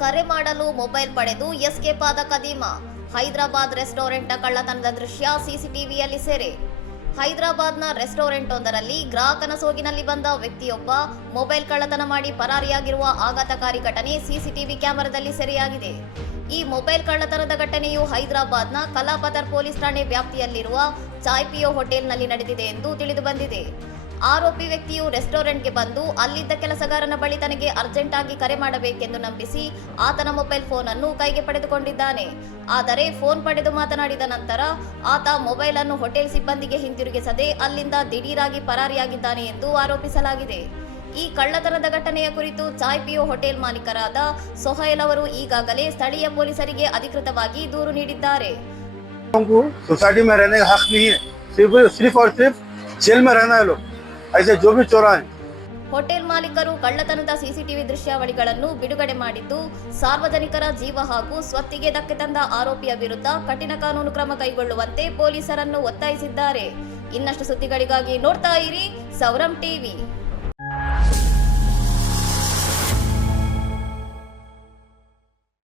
ಕರೆ ಮಾಡಲು ಮೊಬೈಲ್ ಪಡೆದು ಎಸ್ಕೇಪ್ ಆದ ಕದೀಮ. ಹೈದರಾಬಾದ್ ರೆಸ್ಟೋರೆಂಟ್ನ ಕಳ್ಳತನದ ದೃಶ್ಯ ಸಿಸಿಟಿವಿಯಲ್ಲಿ ಸೆರೆ. ಹೈದರಾಬಾದ್ನ ರೆಸ್ಟೋರೆಂಟ್ ಒಂದರಲ್ಲಿ ಗ್ರಾಹಕನ ಸೋಗಿನಲ್ಲಿ ಬಂದ ವ್ಯಕ್ತಿಯೊಬ್ಬ ಮೊಬೈಲ್ ಕಳ್ಳತನ ಮಾಡಿ ಪರಾರಿಯಾಗಿರುವ ಆಘಾತಕಾರಿ ಘಟನೆ ಸಿಸಿಟಿವಿ ಕ್ಯಾಮೆರಾದಲ್ಲಿ ಸೆರೆಯಾಗಿದೆ. ಈ ಮೊಬೈಲ್ ಕಳ್ಳತನದ ಘಟನೆಯು ಹೈದರಾಬಾದ್ನ ಕಲಾಪತರ್ ಪೊಲೀಸ್ ಠಾಣೆ ವ್ಯಾಪ್ತಿಯಲ್ಲಿರುವ ಚಾಯ್ ಪಿಯೋ ಹೋಟೆಲ್ನಲ್ಲಿ ನಡೆದಿದೆ ಎಂದು ತಿಳಿದುಬಂದಿದೆ. ಆರೋಪಿ ವ್ಯಕ್ತಿಯು ರೆಸ್ಟೋರೆಂಟ್ಗೆ ಬಂದು ಅಲ್ಲಿದ್ದ ಕೆಲಸಗಾರನ ಬಳಿ ತನಗೆ ಅರ್ಜೆಂಟ್ ಆಗಿ ಕರೆ ಮಾಡಬೇಕೆಂದು ನಂಬಿಸಿ ಆತನ ಮೊಬೈಲ್ ಫೋನ್ ಅನ್ನು ಕೈಗೆ ಪಡೆದುಕೊಂಡಿದ್ದಾನೆ. ಆದರೆ ಫೋನ್ ಪಡೆದು ಮಾತನಾಡಿದ ನಂತರ ಆತ ಮೊಬೈಲ್ ಅನ್ನು ಹೋಟೆಲ್ ಸಿಬ್ಬಂದಿಗೆ ಹಿಂತಿರುಗಿಸದೆ ಅಲ್ಲಿಂದ ದಿಢೀರಾಗಿ ಪರಾರಿಯಾಗಿದ್ದಾನೆ ಎಂದು ಆರೋಪಿಸಲಾಗಿದೆ. ಈ ಕಳ್ಳತನದ ಘಟನೆಯ ಕುರಿತು ಚಾಯ್ ಪಿಯೋ ಹೋಟೆಲ್ ಮಾಲೀಕರಾದ ಸೊಹೈಲ್ ಅವರು ಈಗಾಗಲೇ ಸ್ಥಳೀಯ ಪೊಲೀಸರಿಗೆ ಅಧಿಕೃತವಾಗಿ ದೂರು ನೀಡಿದ್ದಾರೆ. सोसाइटी में रहने का हक नहीं है, सिर्फ और सिर्फ जेल में रहना है लोग, ऐसे जो भी चोरा है. ಹೋಟೆಲ್ ಮಾಲೀಕರು ಕಳ್ಳತನದ ಸಿಸಿಟಿವಿ ದೃಶ್ಯಾವಳಿಗಳನ್ನು ಬಿಡುಗಡೆ ಮಾಡಿದ್ದು, ಸಾರ್ವಜನಿಕರ ಜೀವ ಹಾಗೂ ಸ್ವತ್ತಿಗೆ ಧಕ್ಕೆ ತಂದ ಆರೋಪಿಯ ವಿರುದ್ಧ ಕಠಿಣ ಕಾನೂನು ಕ್ರಮ ಕೈಗೊಳ್ಳುವಂತೆ ಪೊಲೀಸರನ್ನು ಒತ್ತಾಯಿಸಿದ್ದಾರೆ. ಇನ್ನಷ್ಟು ಸುದ್ದಿಗಳಿಗಾಗಿ ನೋಡ್ತಾ ಇರಿ ಸೌರಂ ಟಿವಿ.